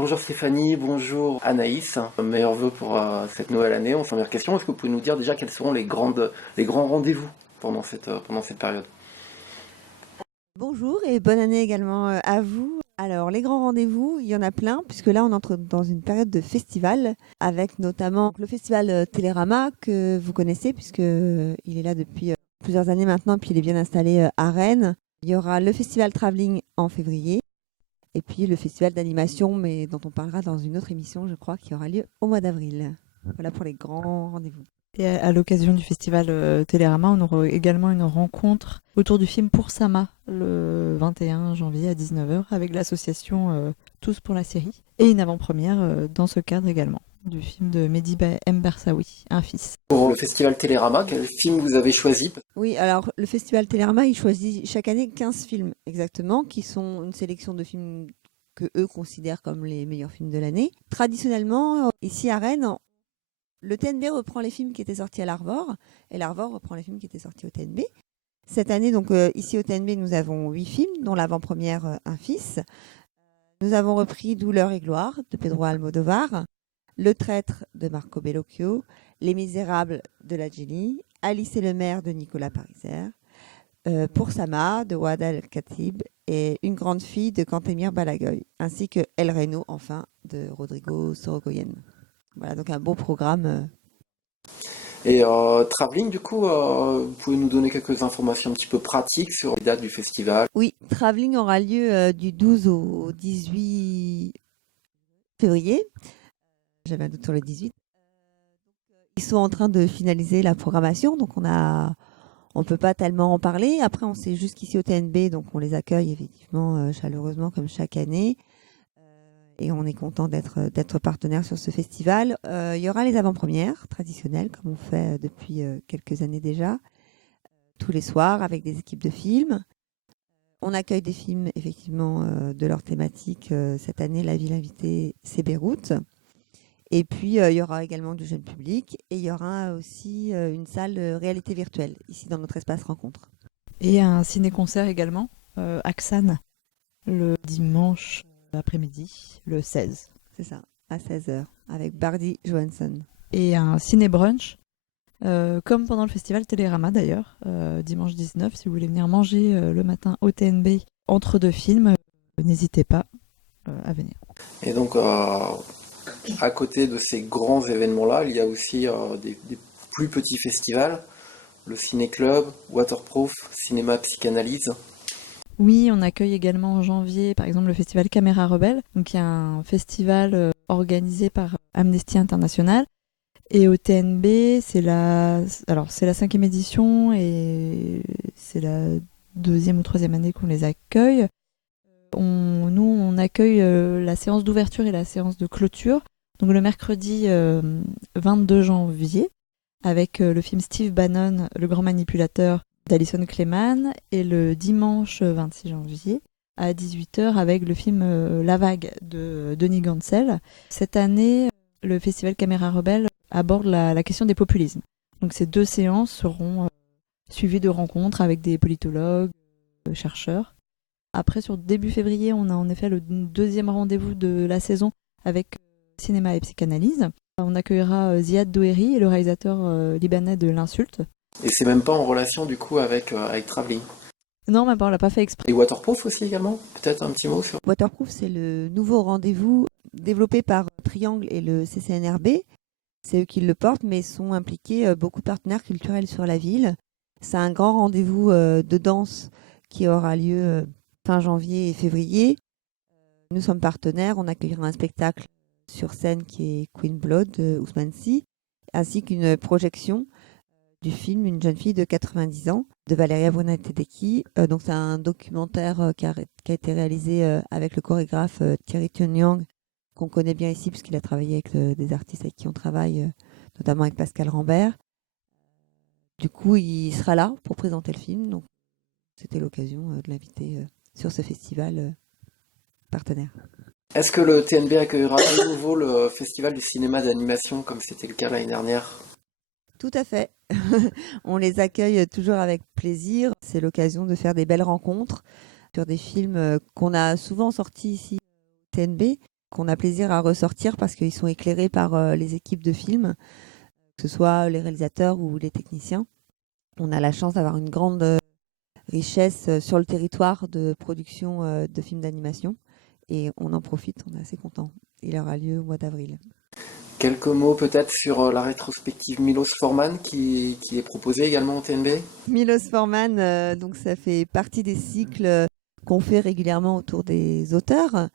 Bonjour Stéphanie, bonjour Anaïs. Meilleurs vœux pour cette nouvelle année. On s'en première question. Est-ce que vous pouvez nous dire déjà quels seront les grands rendez-vous pendant cette période? Bonjour et bonne année également à vous. Alors, les grands rendez-vous, il y en a plein, puisque là, on entre dans une période de festival, avec notamment le festival Télérama, que vous connaissez, puisque il est là depuis plusieurs années maintenant, puis il est bien installé à Rennes. Il y aura le festival Travelling en février, et puis le festival d'animation, mais dont on parlera dans une autre émission, je crois, qui aura lieu au mois d'avril. Voilà pour les grands rendez-vous. Et à l'occasion du festival Télérama, on aura également une rencontre autour du film Pour Sama le 21 janvier à 19h avec l'association Tous pour la série et une avant-première dans ce cadre également du film de Mehdi Mbersaoui, Un fils. Pour le festival Télérama, quel film vous avez choisi? Oui, alors le festival Télérama, il choisit chaque année 15 films exactement, qui sont une sélection de films que eux considèrent comme les meilleurs films de l'année. Traditionnellement, ici à Rennes, le TNB reprend les films qui étaient sortis à l'Arvor, et l'Arvor reprend les films qui étaient sortis au TNB. Cette année, donc ici au TNB, nous avons 8 films, dont l'avant-première Un fils. Nous avons repris Douleur et gloire de Pedro Almodovar, Le traître de Marco Bellocchio, Les Misérables de Ladjili, Alice et le maire de Nicolas Pariser, Pour Sama de Ouad Al-Khatib et Une grande fille de Cantemir Balaguer, ainsi que El Reno, enfin, de Rodrigo Sorogoyen. Voilà, donc un beau programme. Et Travelling, du coup, vous pouvez nous donner quelques informations un petit peu pratiques sur les dates du festival? Oui, Travelling aura lieu du 12 au 18 février. J'avais un doute sur le 18. Ils sont en train de finaliser la programmation, donc on peut pas tellement en parler. Après, on sait juste qu'ici au TNB, donc on les accueille effectivement chaleureusement comme chaque année. Et on est content d'être partenaire sur ce festival. Il y aura les avant-premières traditionnelles, comme on fait depuis quelques années déjà, tous les soirs avec des équipes de films. On accueille des films effectivement de leur thématique. Cette année, la ville invitée, c'est Beyrouth. Et puis, il y aura également du jeune public et il y aura aussi une salle de réalité virtuelle ici dans notre espace rencontre. Et un ciné-concert également, Axan, le dimanche après-midi, le 16. C'est ça, à 16h, avec Bardi Johansson. Et un ciné-brunch, comme pendant le festival Télérama d'ailleurs, dimanche 19, si vous voulez venir manger le matin au TNB entre deux films, n'hésitez pas à venir. Et donc, à côté de ces grands événements-là, il y a aussi des plus petits festivals, le Ciné Club, Waterproof, Cinéma Psychanalyse. Oui, on accueille également en janvier, par exemple, le festival Caméra Rebelle, donc il y a un festival organisé par Amnesty International. Et au TNB, c'est la 5e édition et c'est la 2e ou 3e année qu'on les accueille. Nous, on accueille la séance d'ouverture et la séance de clôture. Donc le mercredi 22 janvier, avec le film Steve Bannon, Le grand manipulateur d'Alison Kleeman, et le dimanche 26 janvier à 18h avec le film La Vague de Denis Gansel. Cette année, le festival Caméra Rebelle aborde la question des populismes. Donc ces 2 séances seront suivies de rencontres avec des politologues, chercheurs. Après, sur début février, on a en effet le 2e rendez-vous de la saison avec cinéma et psychanalyse. On accueillera Ziad Doueri, le réalisateur libanais de L'Insulte. Et c'est même pas en relation du coup avec Travelling. Non, ma part, on l'a pas fait exprès. Et Waterproof aussi également? Peut-être un petit mot sur... Waterproof, c'est le nouveau rendez-vous développé par Triangle et le CCNRB. C'est eux qui le portent, mais sont impliqués beaucoup de partenaires culturels sur la ville. C'est un grand rendez-vous de danse qui aura lieu fin janvier et février. Nous sommes partenaires, on accueillera un spectacle sur scène qui est Queen Blood de Ousmane Sy, ainsi qu'une projection du film Une jeune fille de 90 ans de Valeria Bruna-Tedeschi. Donc c'est un documentaire qui a été réalisé avec le chorégraphe Thierry Tunyang, qu'on connaît bien ici puisqu'il a travaillé avec des artistes avec qui on travaille, notamment avec Pascal Rambert. Du coup, il sera là pour présenter le film. Donc c'était l'occasion de l'inviter sur ce festival partenaire. Est-ce que le TNB accueillera de nouveau le festival du cinéma d'animation comme c'était le cas l'année dernière? Tout à fait. On les accueille toujours avec plaisir. C'est l'occasion de faire des belles rencontres sur des films qu'on a souvent sortis ici au TNB. qu'on a plaisir à ressortir parce qu'ils sont éclairés par les équipes de films, que ce soit les réalisateurs ou les techniciens. On a la chance d'avoir une grande richesse sur le territoire de production de films d'animation et on en profite, on est assez content. Il aura lieu au mois d'avril. Quelques mots peut-être sur la rétrospective Milos Forman qui est proposée également au TNB. Milos Forman, donc ça fait partie des cycles qu'on fait régulièrement autour des auteurs,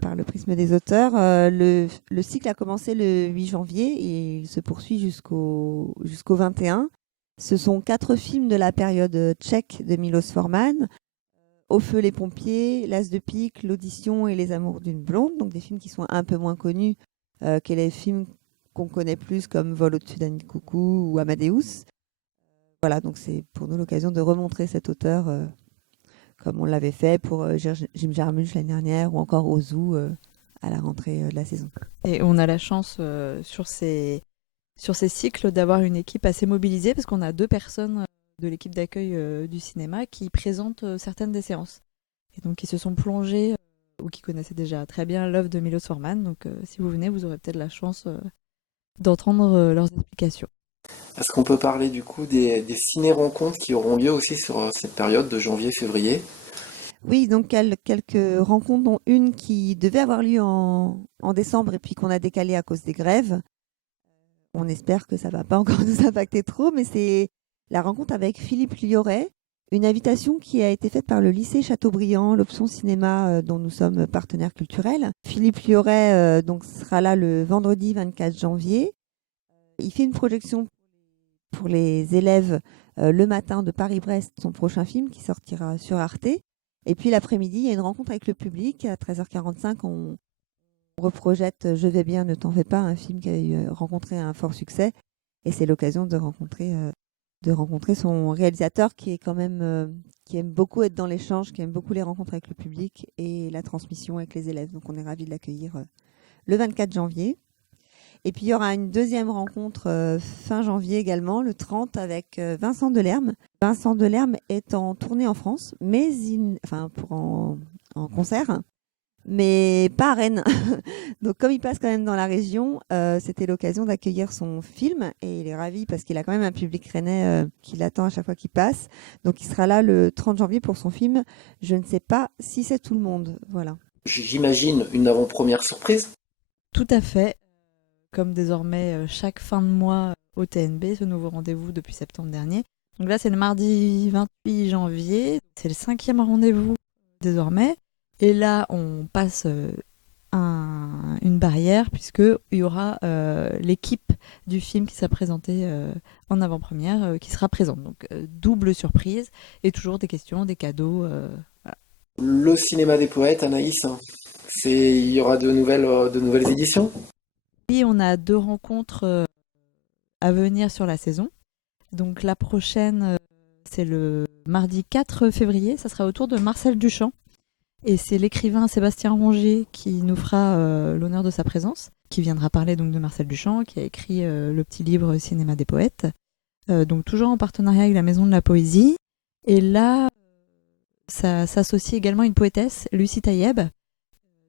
par le prisme des auteurs. Le cycle a commencé le 8 janvier et il se poursuit jusqu'au 21. Ce sont 4 films de la période tchèque de Milos Forman. Au feu les pompiers, L'As de pique, L'audition et Les amours d'une blonde, donc des films qui sont un peu moins connus que les films qu'on connaît plus comme Vol au-dessus d'un nid de coucou ou Amadeus. Voilà, donc c'est pour nous l'occasion de remontrer cet auteur comme on l'avait fait pour Jim Jarmusch l'année dernière ou encore Ozu à la rentrée de la saison. Et on a la chance sur ces cycles d'avoir une équipe assez mobilisée parce qu'on a 2 personnes de l'équipe d'accueil du cinéma qui présentent certaines des séances. Et donc qui se sont plongées ou qui connaissaient déjà très bien l'œuvre de Milos Forman. Donc si vous venez, vous aurez peut-être la chance d'entendre leurs explications. Est-ce qu'on peut parler du coup des ciné-rencontres qui auront lieu aussi sur cette période de janvier-février? Oui, donc quelques rencontres, dont une qui devait avoir lieu en décembre et puis qu'on a décalé à cause des grèves. On espère que ça ne va pas encore nous impacter trop, mais c'est la rencontre avec Philippe Lioret, une invitation qui a été faite par le lycée Chateaubriand, l'option cinéma dont nous sommes partenaires culturels. Philippe Lioret donc sera là le vendredi 24 janvier. Il fait une projection pour les élèves le matin de Paris-Brest, son prochain film qui sortira sur Arte. Et puis l'après-midi, il y a une rencontre avec le public. À 13h45, on reprojette Je vais bien, ne t'en fais pas, un film qui a rencontré un fort succès. Et c'est l'occasion de rencontrer son réalisateur qui est quand même qui aime beaucoup être dans l'échange, qui aime beaucoup les rencontres avec le public et la transmission avec les élèves. Donc on est ravis de l'accueillir le 24 janvier. Et puis il y aura une deuxième rencontre fin janvier également, le 30, avec Vincent Delerme. Vincent Delerme est en tournée en France, mais en concert, mais pas à Rennes. Donc comme il passe quand même dans la région, c'était l'occasion d'accueillir son film et il est ravi parce qu'il a quand même un public rennais qui l'attend à chaque fois qu'il passe. Donc il sera là le 30 janvier pour son film Je ne sais pas si c'est tout le monde. Voilà. J'imagine une avant-première surprise. Tout à fait. Comme désormais chaque fin de mois au TNB, ce nouveau rendez-vous depuis septembre dernier. Donc là, c'est le mardi 28 janvier. C'est le 5e rendez-vous désormais. Et là, on passe une barrière puisqu'il y aura l'équipe du film qui sera présentée en avant-première qui sera présente. Donc double surprise et toujours des questions, des cadeaux. Voilà. Le cinéma des poètes, Anaïs, il y aura de nouvelles éditions? Oui, on a 2 rencontres à venir sur la saison. Donc la prochaine, c'est le mardi 4 février. Ça sera autour de Marcel Duchamp. Et c'est l'écrivain Sébastien Rongier qui nous fera l'honneur de sa présence, qui viendra parler donc de Marcel Duchamp, qui a écrit le petit livre Cinéma des poètes. Donc toujours en partenariat avec la Maison de la Poésie. Et là, ça s'associe également une poétesse, Lucie Taïeb.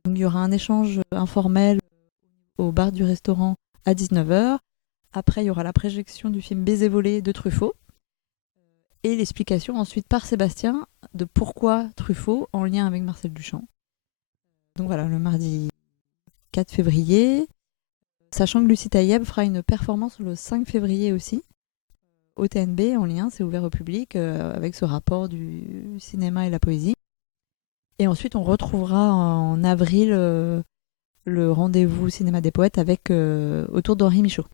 Donc il y aura un échange informel au bar du restaurant à 19h. Après, il y aura la projection du film Baiser volé de Truffaut. Et l'explication ensuite par Sébastien de pourquoi Truffaut en lien avec Marcel Duchamp. Donc voilà, le mardi 4 février. Sachant que Lucie Taïeb fera une performance le 5 février aussi. Au TNB, en lien, c'est ouvert au public avec ce rapport du cinéma et la poésie. Et ensuite, on retrouvera en avril le rendez-vous cinéma des poètes avec autour d'Henri Michaud.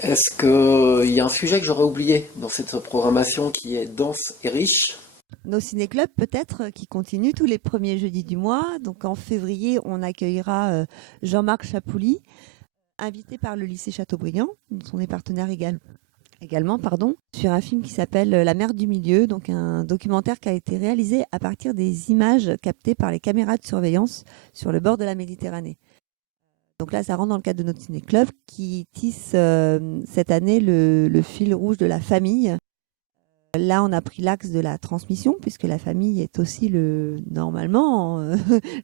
Est-ce qu'il y a un sujet que j'aurais oublié dans cette programmation qui est dense et riche? Nos ciné-clubs peut-être qui continuent tous les premiers jeudis du mois. Donc en février, on accueillera Jean-Marc Chapouli, invité par le lycée Chateaubriand, dont on est partenaire également, sur un film qui s'appelle La mer du milieu, donc un documentaire qui a été réalisé à partir des images captées par les caméras de surveillance sur le bord de la Méditerranée. Donc là, ça rentre dans le cadre de notre ciné-club qui tisse cette année le fil rouge de la famille Là, on a pris l'axe de la transmission, puisque la famille est aussi normalement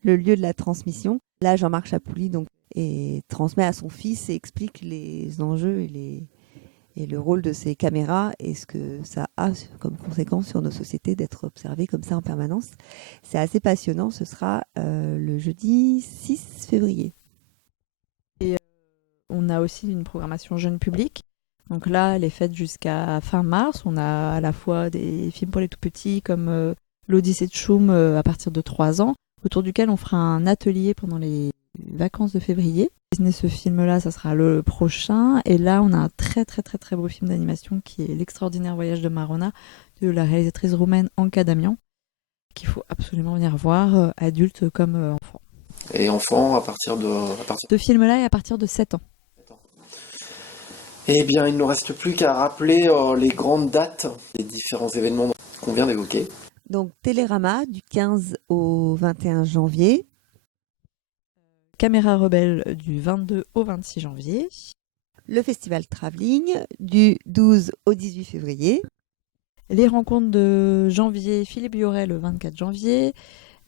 le lieu de la transmission. Là, Jean-Marc Chapouli transmet à son fils et explique les enjeux et le rôle de ces caméras et ce que ça a comme conséquence sur nos sociétés d'être observées comme ça en permanence. C'est assez passionnant. Ce sera le jeudi 6 février. Et on a aussi une programmation jeune public. Donc là, elle est faite jusqu'à fin mars. On a à la fois des films pour les tout petits comme l'Odyssée de Choum à partir de 3 ans, autour duquel on fera un atelier pendant les vacances de février. Ce film-là, ça sera le prochain. Et là, on a un très très très très beau film d'animation qui est L'extraordinaire voyage de Marona de la réalisatrice roumaine Anca Damian, qu'il faut absolument venir voir, adultes comme enfants. Et enfants à partir de... Ce film-là est à partir de 7 ans. Eh bien, il ne nous reste plus qu'à rappeler les grandes dates des différents événements qu'on vient d'évoquer. Donc, Télérama du 15 au 21 janvier. Caméra Rebelle du 22 au 26 janvier. Le Festival Travelling du 12 au 18 février. Les rencontres de janvier, Philippe Yoret le 24 janvier.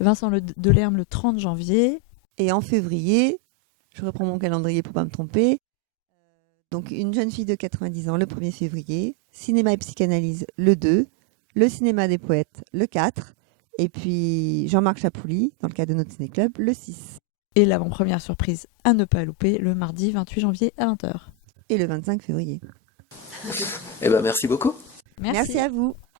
Vincent Delerme le 30 janvier. Et en février, je reprends mon calendrier pour ne pas me tromper. Donc, Une jeune fille de 90 ans le 1er février, Cinéma et psychanalyse le 2, le Cinéma des poètes le 4, et puis Jean-Marc Chapouli, dans le cadre de notre ciné-club, le 6. Et l'avant-première surprise à ne pas louper, le mardi 28 janvier à 20h. Et le 25 février. Eh bien, merci beaucoup. Merci à vous.